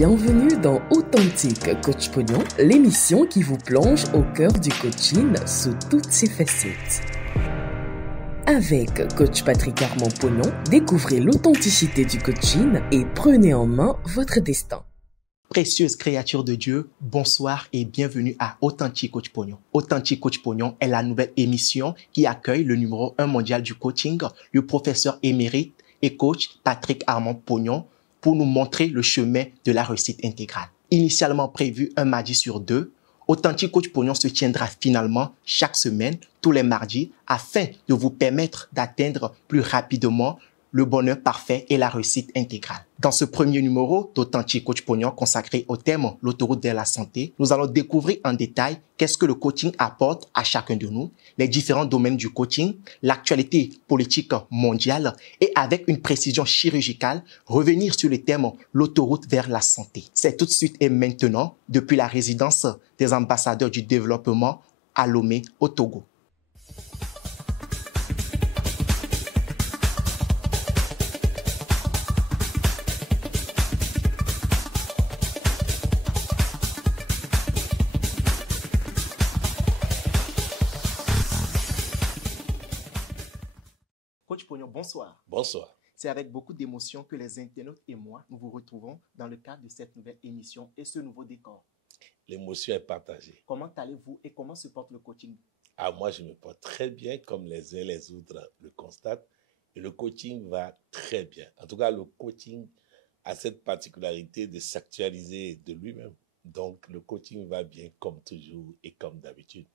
Bienvenue dans Authentique Coach Pognon, l'émission qui vous plonge au cœur du coaching sous toutes ses facettes. Avec Coach Patrick Armand Pognon, découvrez l'authenticité du coaching et prenez en main votre destin. Précieuse créature de Dieu, bonsoir et bienvenue à Authentique Coach Pognon. Authentique Coach Pognon est la nouvelle émission qui accueille le numéro 1 mondial du coaching, le professeur émérite et coach Patrick Armand Pognon, pour nous montrer le chemin de la réussite intégrale. Initialement prévu un mardi sur deux, Authentique Coach Pognon se tiendra finalement chaque semaine, tous les mardis, afin de vous permettre d'atteindre plus rapidement le bonheur parfait et la réussite intégrale. Dans ce premier numéro d'Authentique Coach Pognon consacré au thème « L'autoroute vers la santé », nous allons découvrir en détail qu'est-ce que le coaching apporte à chacun de nous, les différents domaines du coaching, l'actualité politique mondiale et avec une précision chirurgicale, revenir sur le thème « L'autoroute vers la santé ». C'est tout de suite et maintenant depuis la résidence des ambassadeurs du développement à Lomé, au Togo. Coach Pognon, bonsoir. Bonsoir. C'est avec beaucoup d'émotion que les internautes et moi, nous vous retrouvons dans le cadre de cette nouvelle émission et ce nouveau décor. L'émotion est partagée. Comment allez-vous et comment se porte le coaching? Moi, je me porte très bien, comme les uns et les autres le constatent. Et le coaching va très bien. En tout cas, le coaching a cette particularité de s'actualiser de lui-même. Donc, le coaching va bien comme toujours et comme d'habitude.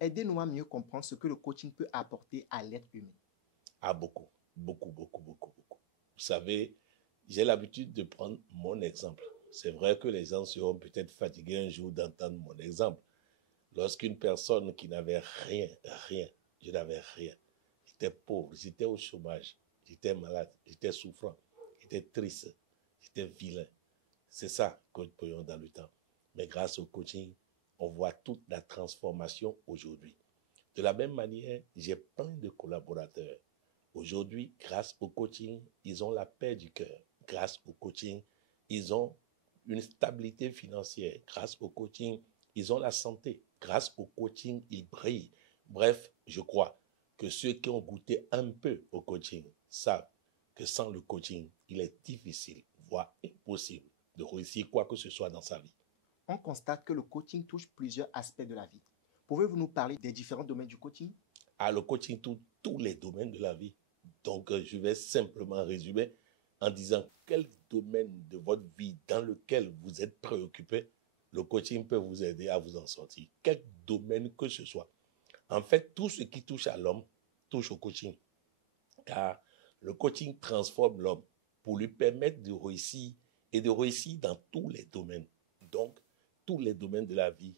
Aidez-nous à mieux comprendre ce que le coaching peut apporter à l'être humain. Beaucoup. Vous savez, j'ai l'habitude de prendre mon exemple. C'est vrai que les gens seront peut-être fatigués un jour d'entendre mon exemple. Lorsqu'une personne qui n'avait rien, je n'avais rien, j'étais pauvre, j'étais au chômage, j'étais malade, j'étais souffrant, j'étais triste, j'étais vilain. C'est ça, Coach Pognon dans le temps. Mais grâce au coaching, on voit toute la transformation aujourd'hui. De la même manière, j'ai plein de collaborateurs. Aujourd'hui, grâce au coaching, ils ont la paix du cœur. Grâce au coaching, ils ont une stabilité financière. Grâce au coaching, ils ont la santé. Grâce au coaching, ils brillent. Bref, je crois que ceux qui ont goûté un peu au coaching savent que sans le coaching, il est difficile, voire impossible, de réussir quoi que ce soit dans sa vie. On constate que le coaching touche plusieurs aspects de la vie. Pouvez-vous nous parler des différents domaines du coaching? Le coaching touche tous les domaines de la vie. Donc, je vais simplement résumer en disant quel domaine de votre vie dans lequel vous êtes préoccupé, le coaching peut vous aider à vous en sortir. Quel domaine que ce soit. En fait, tout ce qui touche à l'homme touche au coaching. Car le coaching transforme l'homme pour lui permettre de réussir et de réussir dans tous les domaines. Donc, tous les domaines de la vie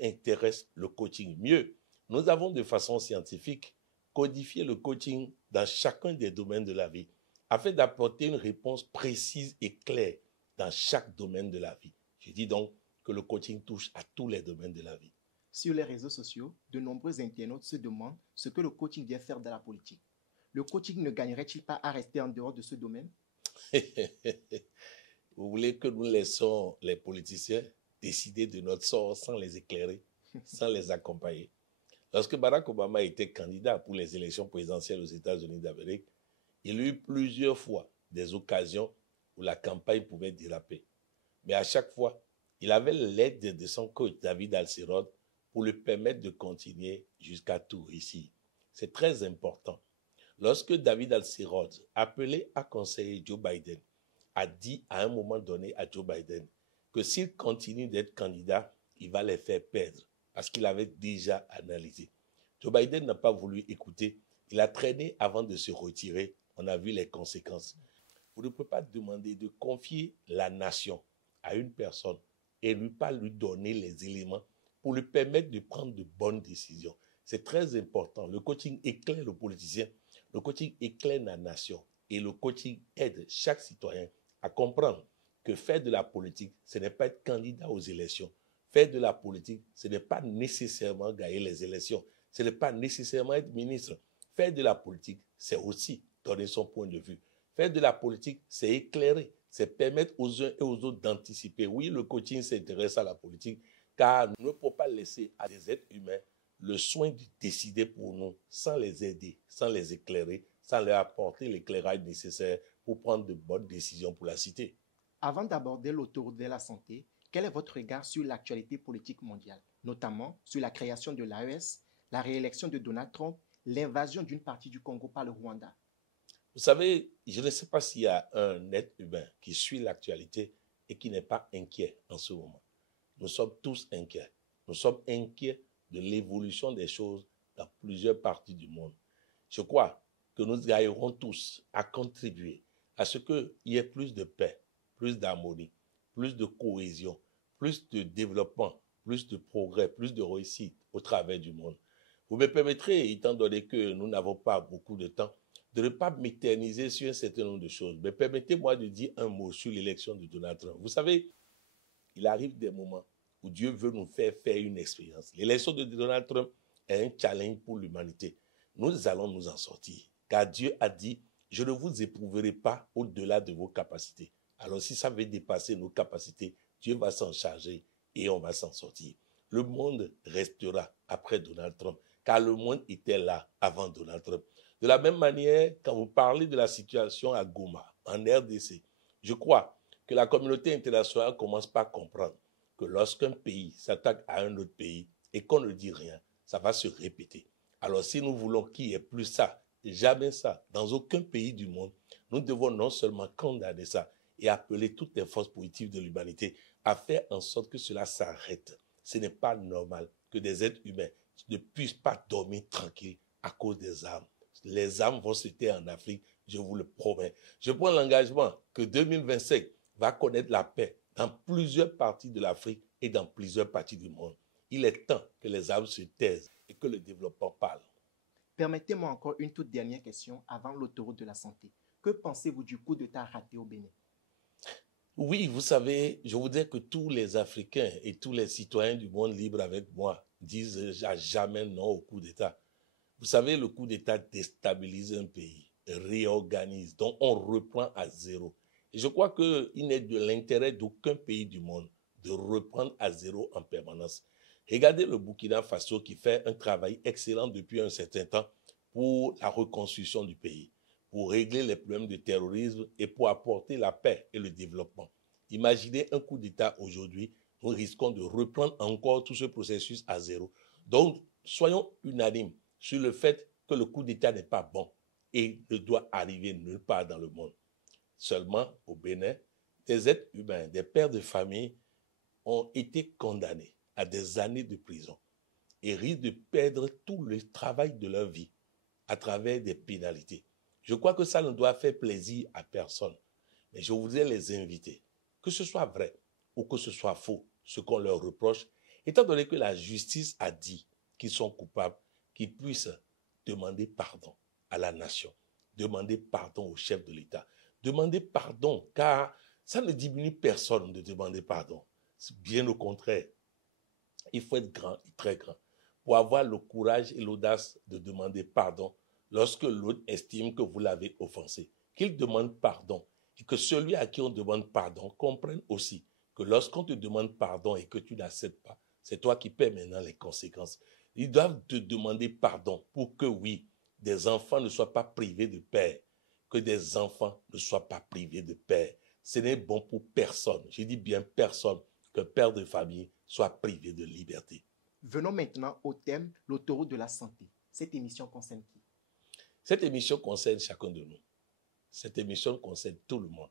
intéressent le coaching. Mieux, nous avons de façon scientifique codifié le coaching dans chacun des domaines de la vie afin d'apporter une réponse précise et claire dans chaque domaine de la vie. Je dis donc que le coaching touche à tous les domaines de la vie. Sur les réseaux sociaux, de nombreux internautes se demandent ce que le coaching vient faire dans la politique. Le coaching ne gagnerait-il pas à rester en dehors de ce domaine? Vous voulez que nous laissons les politiciens décider de notre sort sans les éclairer, sans les accompagner? Lorsque Barack Obama était candidat pour les élections présidentielles aux États-Unis d'Amérique, il eut plusieurs fois des occasions où la campagne pouvait déraper. Mais à chaque fois, il avait l'aide de son coach David Alsirod pour lui permettre de continuer jusqu'à tout réussir. C'est très important. Lorsque David Alsirod, appelé à conseiller Joe Biden, a dit à un moment donné à Joe Biden que s'il continue d'être candidat, il va les faire perdre parce qu'il avait déjà analysé. Joe Biden n'a pas voulu écouter. Il a traîné avant de se retirer. On a vu les conséquences. Vous ne pouvez pas demander de confier la nation à une personne et ne pas lui donner les éléments pour lui permettre de prendre de bonnes décisions. C'est très important. Le coaching éclaire le politicien. Le coaching éclaire la nation. Et le coaching aide chaque citoyen à comprendre que faire de la politique, ce n'est pas être candidat aux élections. Faire de la politique, ce n'est pas nécessairement gagner les élections. Ce n'est pas nécessairement être ministre. Faire de la politique, c'est aussi donner son point de vue. Faire de la politique, c'est éclairer. c'est permettre aux uns et aux autres d'anticiper. Oui, le coaching s'intéresse à la politique, car nous ne pouvons pas laisser à des êtres humains le soin de décider pour nous, sans les aider, sans les éclairer, sans leur apporter l'éclairage nécessaire pour prendre de bonnes décisions pour la cité. Avant d'aborder l'autoroute vers la santé, quel est votre regard sur l'actualité politique mondiale, notamment sur la création de l'AES, la réélection de Donald Trump, l'invasion d'une partie du Congo par le Rwanda? Vous savez, je ne sais pas s'il y a un être humain qui suit l'actualité et qui n'est pas inquiet en ce moment. Nous sommes tous inquiets. Nous sommes inquiets de l'évolution des choses dans plusieurs parties du monde. Je crois que nous gagnerons tous à contribuer à ce qu'il y ait plus de paix, plus d'harmonie, plus de cohésion, plus de développement, plus de progrès, plus de réussite au travers du monde. Vous me permettrez, étant donné que nous n'avons pas beaucoup de temps, de ne pas m'éterniser sur un certain nombre de choses. Mais permettez-moi de dire un mot sur l'élection de Donald Trump. Vous savez, il arrive des moments où Dieu veut nous faire une expérience. L'élection de Donald Trump est un challenge pour l'humanité. Nous allons nous en sortir, car Dieu a dit, je ne vous éprouverai pas au-delà de vos capacités. Alors si ça veut dépasser nos capacités, Dieu va s'en charger et on va s'en sortir. Le monde restera après Donald Trump, car le monde était là avant Donald Trump. De la même manière, quand vous parlez de la situation à Goma, en RDC, je crois que la communauté internationale commence par comprendre que lorsqu'un pays s'attaque à un autre pays et qu'on ne dit rien, ça va se répéter. Alors si nous voulons qu'il n'y ait plus ça, jamais ça, dans aucun pays du monde, nous devons non seulement condamner ça et appeler toutes les forces positives de l'humanité à faire en sorte que cela s'arrête. Ce n'est pas normal que des êtres humains ne puissent pas dormir tranquilles à cause des armes. Les armes vont se taire en Afrique, je vous le promets. Je prends l'engagement que 2025 va connaître la paix dans plusieurs parties de l'Afrique et dans plusieurs parties du monde. Il est temps que les armes se taisent et que le développement parle. Permettez-moi encore une toute dernière question avant l'autoroute de la santé. Que pensez-vous du coup d'État raté au Bénin? Oui, vous savez, je voudrais que tous les Africains et tous les citoyens du monde libre avec moi disent à jamais non au coup d'État. Vous savez, le coup d'État déstabilise un pays, réorganise, donc on reprend à zéro. Et je crois qu'il n'est de l'intérêt d'aucun pays du monde de reprendre à zéro en permanence. Regardez le Burkina Faso qui fait un travail excellent depuis un certain temps pour la reconstruction du pays, pour régler les problèmes de terrorisme et pour apporter la paix et le développement. Imaginez un coup d'État aujourd'hui, nous risquons de reprendre encore tout ce processus à zéro. Donc, soyons unanimes sur le fait que le coup d'État n'est pas bon et ne doit arriver nulle part dans le monde. Seulement, au Bénin, des êtres humains, des pères de famille ont été condamnés à des années de prison et risquent de perdre tout le travail de leur vie à travers des pénalités. Je crois que ça ne doit faire plaisir à personne. Mais je voudrais les inviter, que ce soit vrai ou que ce soit faux, ce qu'on leur reproche, étant donné que la justice a dit qu'ils sont coupables, qu'ils puissent demander pardon à la nation, demander pardon au chef de l'État, demander pardon, car ça ne diminue personne de demander pardon. Bien au contraire, il faut être grand et très grand pour avoir le courage et l'audace de demander pardon lorsque l'autre estime que vous l'avez offensé. Qu'il demande pardon et que celui à qui on demande pardon comprenne aussi que lorsqu'on te demande pardon et que tu n'acceptes pas, c'est toi qui paies maintenant les conséquences. Ils doivent te demander pardon pour que, oui, des enfants ne soient pas privés de père, que des enfants ne soient pas privés de père. Ce n'est bon pour personne, je dis bien personne, que père de famille soit privé de liberté. Venons maintenant au thème, l'autoroute de la santé. Cette émission concerne qui? Cette émission concerne chacun de nous. Cette émission concerne tout le monde.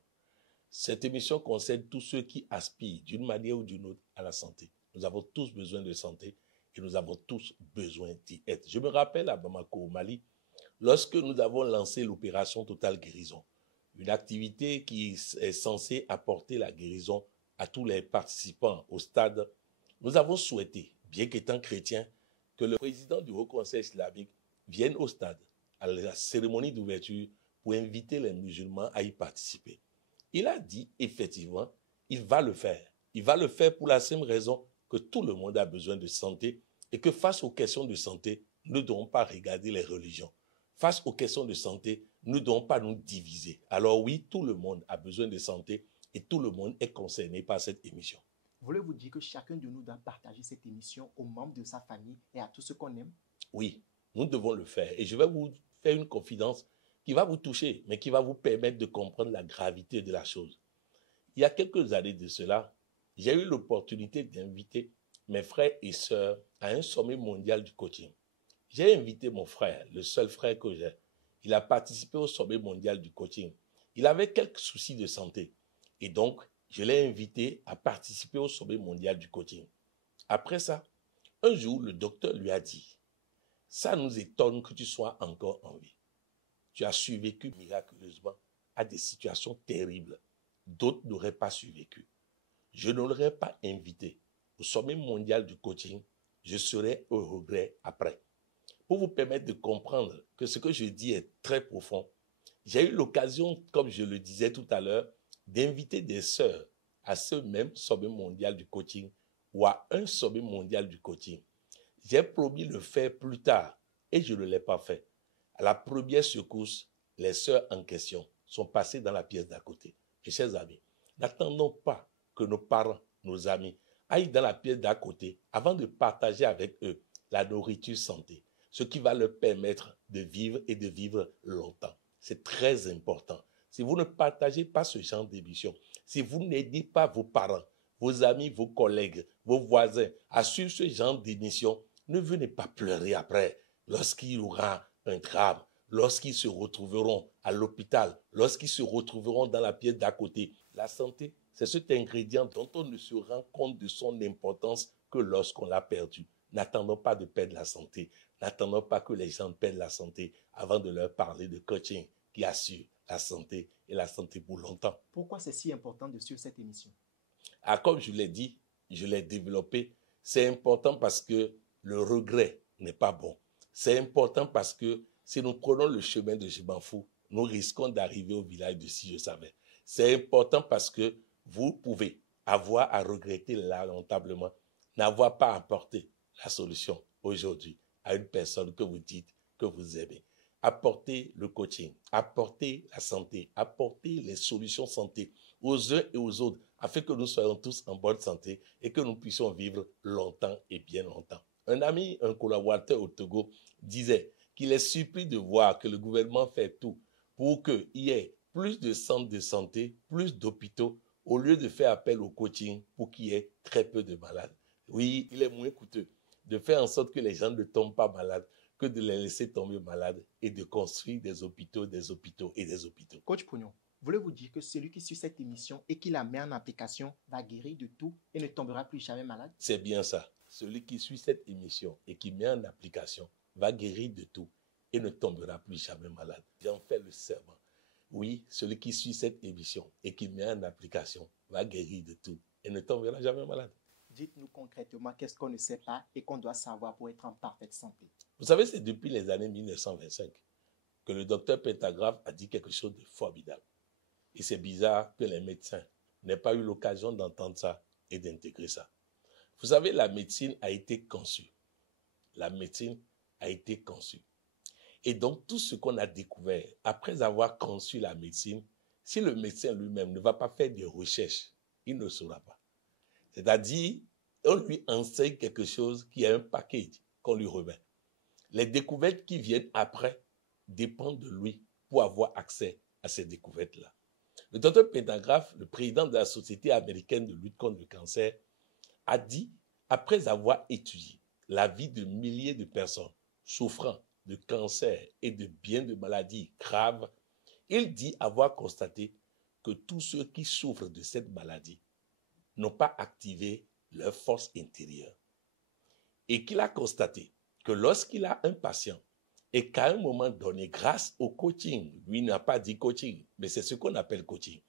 Cette émission concerne tous ceux qui aspirent d'une manière ou d'une autre à la santé. Nous avons tous besoin de santé et nous avons tous besoin d'y être. Je me rappelle à Bamako, au Mali, lorsque nous avons lancé l'opération Total Guérison, une activité qui est censée apporter la guérison à tous les participants au stade, nous avons souhaité, bien qu'étant chrétiens, que le président du Haut Conseil islamique vienne au stade, à la cérémonie d'ouverture, pour inviter les musulmans à y participer. Il a dit, effectivement, il va le faire. Il va le faire pour la simple raison que tout le monde a besoin de santé et que face aux questions de santé, nous ne devons pas regarder les religions. Face aux questions de santé, nous ne devons pas nous diviser. Alors oui, tout le monde a besoin de santé et tout le monde est concerné par cette émission. Voulez-vous dire que chacun de nous doit partager cette émission aux membres de sa famille et à tous ceux qu'on aime? Oui, nous devons le faire. Et je vais vous faire une confidence qui va vous toucher, mais qui va vous permettre de comprendre la gravité de la chose. Il y a quelques années de cela, j'ai eu l'opportunité d'inviter mes frères et sœurs à un sommet mondial du coaching. J'ai invité mon frère, le seul frère que j'ai. Il a participé au sommet mondial du coaching. Il avait quelques soucis de santé. Et donc, je l'ai invité à participer au sommet mondial du coaching. Après ça, un jour, le docteur lui a dit, « Ça nous étonne que tu sois encore en vie. Tu as survécu miraculeusement à des situations terribles. D'autres n'auraient pas survécu. Je ne l'aurais pas invité au sommet mondial du coaching. Je serais au regret après. » Pour vous permettre de comprendre que ce que je dis est très profond, j'ai eu l'occasion, comme je le disais tout à l'heure, d'inviter des sœurs à ce même sommet mondial du coaching ou à un sommet mondial du coaching. J'ai promis le faire plus tard et je ne l'ai pas fait. À la première secousse, les sœurs en question sont passées dans la pièce d'à côté. Mes chers amis, n'attendons pas que nos parents, nos amis, aillent dans la pièce d'à côté avant de partager avec eux la nourriture santé, ce qui va leur permettre de vivre et de vivre longtemps. C'est très important. Si vous ne partagez pas ce genre d'émission, si vous n'aidez pas vos parents, vos amis, vos collègues, vos voisins à suivre ce genre d'émission, ne venez pas pleurer après lorsqu'il y aura un drame, lorsqu'ils se retrouveront à l'hôpital, lorsqu'ils se retrouveront dans la pièce d'à côté. La santé, c'est cet ingrédient dont on ne se rend compte de son importance que lorsqu'on l'a perdu. N'attendons pas de perdre la santé. N'attendons pas que les gens perdent la santé avant de leur parler de coaching qui assure la santé et la santé pour longtemps. Pourquoi c'est si important de suivre cette émission? Ah, comme je l'ai dit, je l'ai développé, c'est important parce que le regret n'est pas bon. C'est important parce que si nous prenons le chemin de Je m'en fous, nous risquons d'arriver au village de Si je savais. C'est important parce que vous pouvez avoir à regretter lamentablement n'avoir pas apporté la solution aujourd'hui à une personne que vous dites que vous aimez. Apporter le coaching, apporter la santé, apporter les solutions santé aux uns et aux autres afin que nous soyons tous en bonne santé et que nous puissions vivre longtemps et bien longtemps. Un ami, un collaborateur au Togo disait qu'il est surpris de voir que le gouvernement fait tout pour qu'il y ait plus de centres de santé, plus d'hôpitaux, au lieu de faire appel au coaching pour qu'il y ait très peu de malades. Oui, il est moins coûteux de faire en sorte que les gens ne tombent pas malades que de les laisser tomber malades et de construire des hôpitaux et des hôpitaux. Coach Pognon, voulez-vous dire que celui qui suit cette émission et qui la met en application va guérir de tout et ne tombera plus jamais malade? C'est bien ça. Celui qui suit cette émission et qui met en application va guérir de tout et ne tombera plus jamais malade. J'en fais le serment. Oui, celui qui suit cette émission et qui met en application va guérir de tout et ne tombera jamais malade. Dites-nous concrètement qu'est-ce qu'on ne sait pas et qu'on doit savoir pour être en parfaite santé. Vous savez, c'est depuis les années 1925 que le docteur Pentagraph a dit quelque chose de formidable. Et c'est bizarre que les médecins n'aient pas eu l'occasion d'entendre ça et d'intégrer ça. Vous savez, la médecine a été conçue. La médecine a été conçue. Et donc, tout ce qu'on a découvert après avoir conçu la médecine, si le médecin lui-même ne va pas faire des recherches, il ne saura pas. C'est-à-dire, on lui enseigne quelque chose qui est un package qu'on lui remet. Les découvertes qui viennent après dépendent de lui pour avoir accès à ces découvertes-là. Le docteur Pentagraph, le président de la Société américaine de lutte contre le cancer, a dit, après avoir étudié la vie de milliers de personnes souffrant de cancer et de bien de maladies graves, il dit avoir constaté que tous ceux qui souffrent de cette maladie n'ont pas activé leur force intérieure. Et qu'il a constaté que lorsqu'il a un patient et qu'à un moment donné, grâce au coaching, lui n'a pas dit coaching, mais c'est ce qu'on appelle coaching.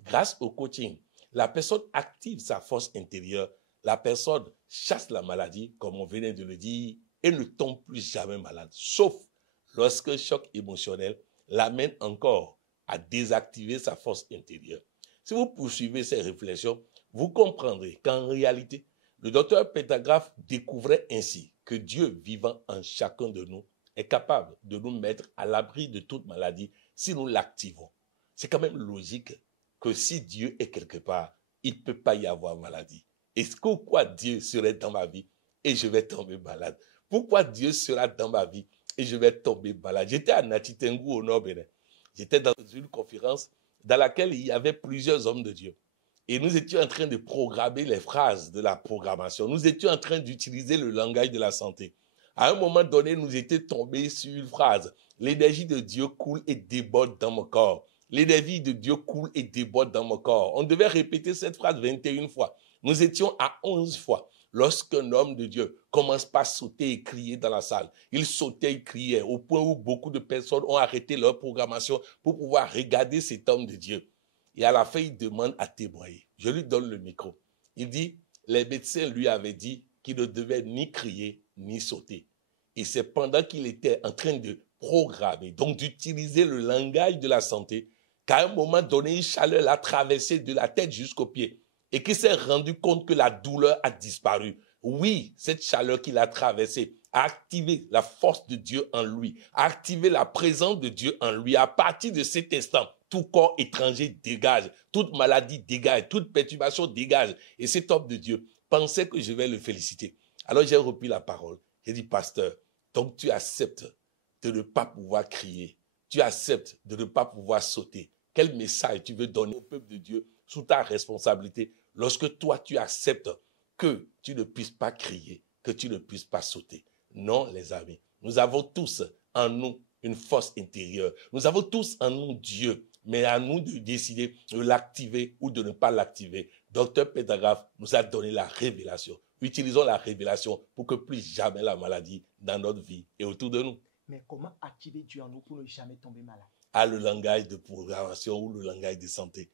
Grâce au coaching, la personne active sa force intérieure, la personne chasse la maladie, comme on venait de le dire, et ne tombe plus jamais malade, sauf lorsque le choc émotionnel l'amène encore à désactiver sa force intérieure. Si vous poursuivez ces réflexions, vous comprendrez qu'en réalité, le docteur Pentagraph découvrait ainsi que Dieu vivant en chacun de nous est capable de nous mettre à l'abri de toute maladie si nous l'activons. C'est quand même logique que si Dieu est quelque part, il ne peut pas y avoir maladie. Est-ce que pourquoi Dieu serait dans ma vie et je vais tomber malade? Pourquoi Dieu sera dans ma vie et je vais tomber malade? J'étais à Natitengu au Nord Bénin. J'étais dans une conférence dans laquelle il y avait plusieurs hommes de Dieu. Et nous étions en train de programmer les phrases de la programmation. Nous étions en train d'utiliser le langage de la santé. À un moment donné, nous étions tombés sur une phrase. L'énergie de Dieu coule et déborde dans mon corps. L'énergie de Dieu coule et déborde dans mon corps. On devait répéter cette phrase 21 fois. Nous étions à 11 fois. Lorsqu'un homme de Dieu commence par sauter et crier dans la salle, il sautait et criait au point où beaucoup de personnes ont arrêté leur programmation pour pouvoir regarder cet homme de Dieu. Et à la fin, il demande à témoigner. Je lui donne le micro. Il dit, les médecins lui avaient dit qu'il ne devait ni crier ni sauter. Et c'est pendant qu'il était en train de programmer, donc d'utiliser le langage de la santé, qu'à un moment donné, une chaleur l'a traversé de la tête jusqu'aux pieds et qu'il s'est rendu compte que la douleur a disparu. Oui, cette chaleur qu'il a traversée a activé la force de Dieu en lui, a activé la présence de Dieu en lui. À partir de cet instant, tout corps étranger dégage, toute maladie dégage, toute perturbation dégage. Et cet homme de Dieu pensait que je vais le féliciter. Alors j'ai repris la parole. J'ai dit, pasteur, donc tu acceptes de ne pas pouvoir crier. Tu acceptes de ne pas pouvoir sauter. Quel message tu veux donner au peuple de Dieu sous ta responsabilité lorsque toi tu acceptes que tu ne puisses pas crier, que tu ne puisses pas sauter? Non, les amis, nous avons tous en nous une force intérieure. Nous avons tous en nous Dieu, mais à nous de décider de l'activer ou de ne pas l'activer. Docteur Pédagraphe nous a donné la révélation. Utilisons la révélation pour que plus jamais la maladie dans notre vie et autour de nous. Mais comment activer Dieu en nous pour ne jamais tomber malade? À le langage de programmation ou le langage de santé.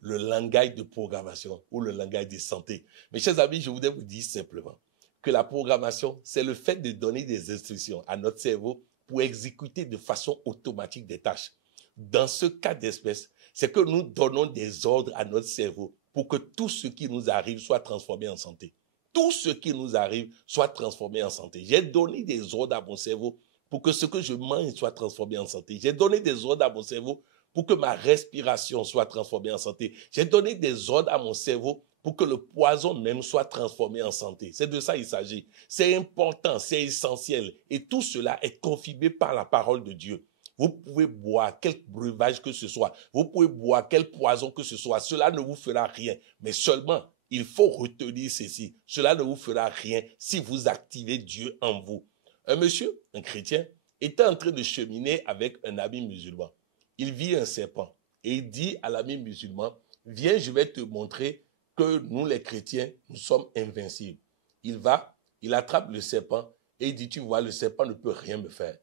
Le langage de programmation ou le langage de santé. Mes chers amis, je voudrais vous dire simplement que la programmation, c'est le fait de donner des instructions à notre cerveau pour exécuter de façon automatique des tâches. Dans ce cas d'espèce, c'est que nous donnons des ordres à notre cerveau pour que tout ce qui nous arrive soit transformé en santé. Tout ce qui nous arrive soit transformé en santé. J'ai donné des ordres à mon cerveau pour que ce que je mange soit transformé en santé. J'ai donné des ordres à mon cerveau pour que ma respiration soit transformée en santé. J'ai donné des ordres à mon cerveau pour que le poison même soit transformé en santé. C'est de ça qu'il s'agit. C'est important, c'est essentiel. Et tout cela est confirmé par la parole de Dieu. Vous pouvez boire quel breuvage que ce soit. Vous pouvez boire quel poison que ce soit. Cela ne vous fera rien. Mais seulement, il faut retenir ceci. Cela ne vous fera rien si vous activez Dieu en vous. Un monsieur, un chrétien, était en train de cheminer avec un ami musulman. Il vit un serpent et il dit à l'ami musulman, viens, je vais te montrer que nous les chrétiens, nous sommes invincibles. Il va, il attrape le serpent et il dit, tu vois, le serpent ne peut rien me faire.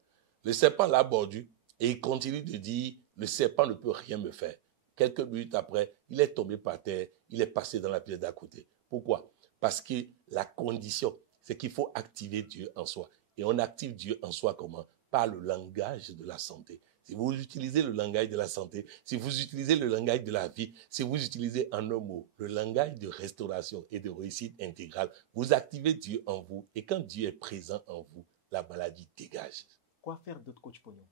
Le serpent l'a mordu et il continue de dire, le serpent ne peut rien me faire. Quelques minutes après, il est tombé par terre, il est passé dans la pièce d'à côté. Pourquoi? Parce que la condition, c'est qu'il faut activer Dieu en soi. Et on active Dieu en soi comment? Par le langage de la santé. Si vous utilisez le langage de la santé, si vous utilisez le langage de la vie, si vous utilisez en un mot le langage de restauration et de réussite intégrale, vous activez Dieu en vous. Et quand Dieu est présent en vous, la maladie dégage. Quoi faire d'autre, coach Pognon?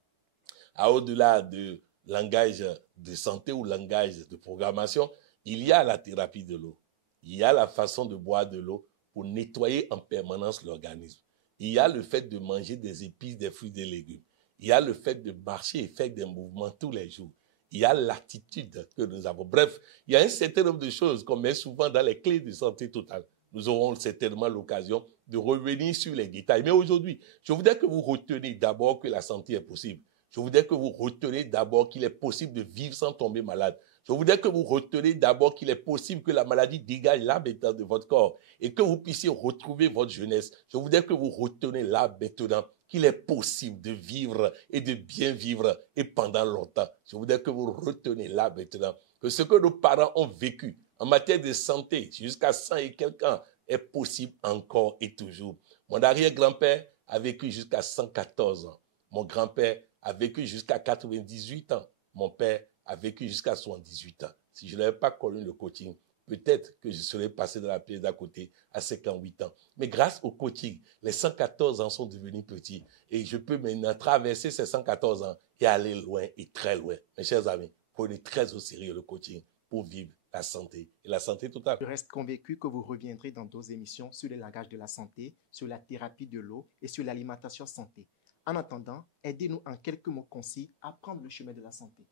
Au-delà de langage de santé ou langage de programmation, il y a la thérapie de l'eau. Il y a la façon de boire de l'eau pour nettoyer en permanence l'organisme. Il y a le fait de manger des épices, des fruits, des légumes. Il y a le fait de marcher et faire des mouvements tous les jours. Il y a l'attitude que nous avons. Bref, il y a un certain nombre de choses qu'on met souvent dans les clés de santé totale. Nous aurons certainement l'occasion de revenir sur les détails. Mais aujourd'hui, je voudrais que vous reteniez d'abord que la santé est possible. Je voudrais que vous reteniez d'abord qu'il est possible de vivre sans tomber malade. Je voudrais que vous reteniez d'abord qu'il est possible que la maladie dégage là maintenant de votre corps et que vous puissiez retrouver votre jeunesse. Je voudrais que vous reteniez là maintenant qu'il est possible de vivre et de bien vivre et pendant longtemps. Je voudrais que vous reteniez là maintenant que ce que nos parents ont vécu en matière de santé jusqu'à 100 et quelques ans est possible encore et toujours. Mon arrière-grand-père a vécu jusqu'à 114 ans. Mon grand-père a vécu jusqu'à 98 ans. Mon père a vécu jusqu'à 78 ans. Si je n'avais pas connu le coaching, peut-être que je serais passé dans la pièce d'à côté à 58 ans. Mais grâce au coaching, les 114 ans sont devenus petits. Et je peux maintenant traverser ces 114 ans et aller loin et très loin. Mes chers amis, prenez très au sérieux le coaching. pour vivre la santé et la santé totale. Je reste convaincu que vous reviendrez dans d'autres émissions sur les langages de la santé, sur la thérapie de l'eau et sur l'alimentation santé. En attendant, aidez-nous en quelques mots concis à prendre le chemin de la santé.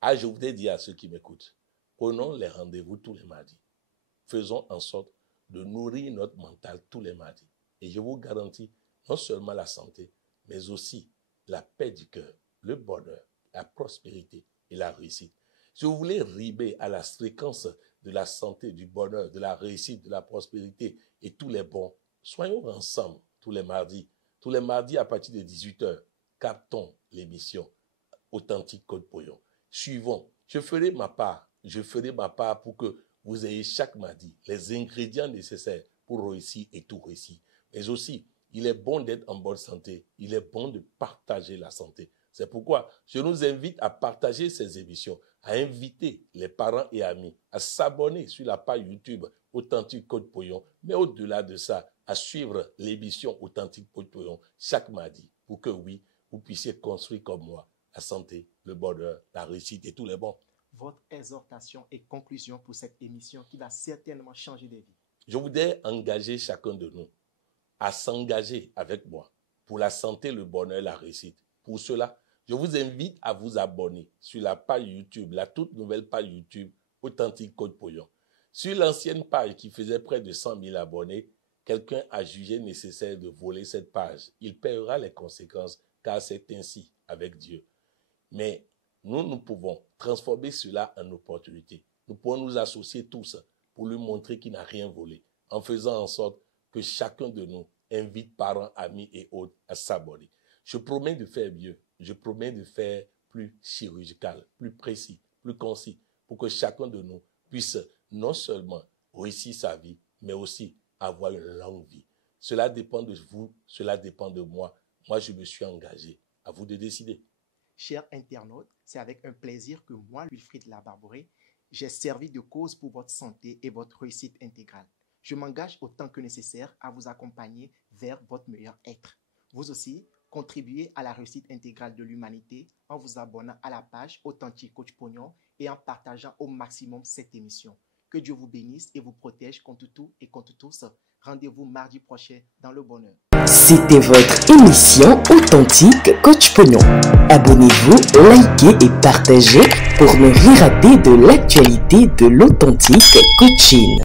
Ah, je voudrais dire à ceux qui m'écoutent, prenons les rendez-vous tous les mardis. Faisons en sorte de nourrir notre mental tous les mardis. Et je vous garantis non seulement la santé, mais aussi la paix du cœur, le bonheur, la prospérité et la réussite. Si vous voulez rimer à la fréquence de la santé, du bonheur, de la réussite, de la prospérité et tous les bons, soyons ensemble tous les mardis. Tous les mardis à partir de 18h, captons l'émission Authentique Côte Poyon. Suivons. Je ferai ma part pour que vous ayez chaque mardi les ingrédients nécessaires pour réussir et tout réussir. Mais aussi, il est bon d'être en bonne santé. Il est bon de partager la santé. C'est pourquoi je nous invite à partager ces émissions, à inviter les parents et amis, à s'abonner sur la page YouTube Authentique Côte Poyon, mais au-delà de ça, à suivre l'émission Authentique Côte Poyon chaque mardi pour que oui, vous puissiez construire comme moi la santé, le bonheur, la réussite et tous les bons. Votre exhortation et conclusion pour cette émission qui va certainement changer des vies. Je voudrais engager chacun de nous à s'engager avec moi pour la santé, le bonheur, la réussite. Pour cela, je vous invite à vous abonner sur la page YouTube, la toute nouvelle page YouTube Authentique Côte Poyon. Sur l'ancienne page qui faisait près de 100 000 abonnés, quelqu'un a jugé nécessaire de voler cette page. Il paiera les conséquences car c'est ainsi avec Dieu. Mais nous pouvons transformer cela en opportunité. Nous pouvons nous associer tous pour lui montrer qu'il n'a rien volé en faisant en sorte que chacun de nous invite parents, amis et autres à s'abonner. Je promets de faire mieux. Je promets de faire plus chirurgical, plus précis, plus concis pour que chacun de nous puisse non seulement réussir sa vie, mais aussi avoir une longue vie. Cela dépend de vous, cela dépend de moi. Moi, je me suis engagé. À vous de décider. Chers internautes, c'est avec un plaisir que moi, Wilfried Labarboré, j'ai servi de cause pour votre santé et votre réussite intégrale. Je m'engage autant que nécessaire à vous accompagner vers votre meilleur être. Vous aussi, contribuez à la réussite intégrale de l'humanité en vous abonnant à la page Authentique Coach Pognon et en partageant au maximum cette émission. Que Dieu vous bénisse et vous protège contre tout et contre tous. Rendez-vous mardi prochain dans le bonheur. C'était votre émission Authentique Coach Pognon. Abonnez-vous, likez et partagez pour ne rien rater de l'actualité de l'authentique coaching.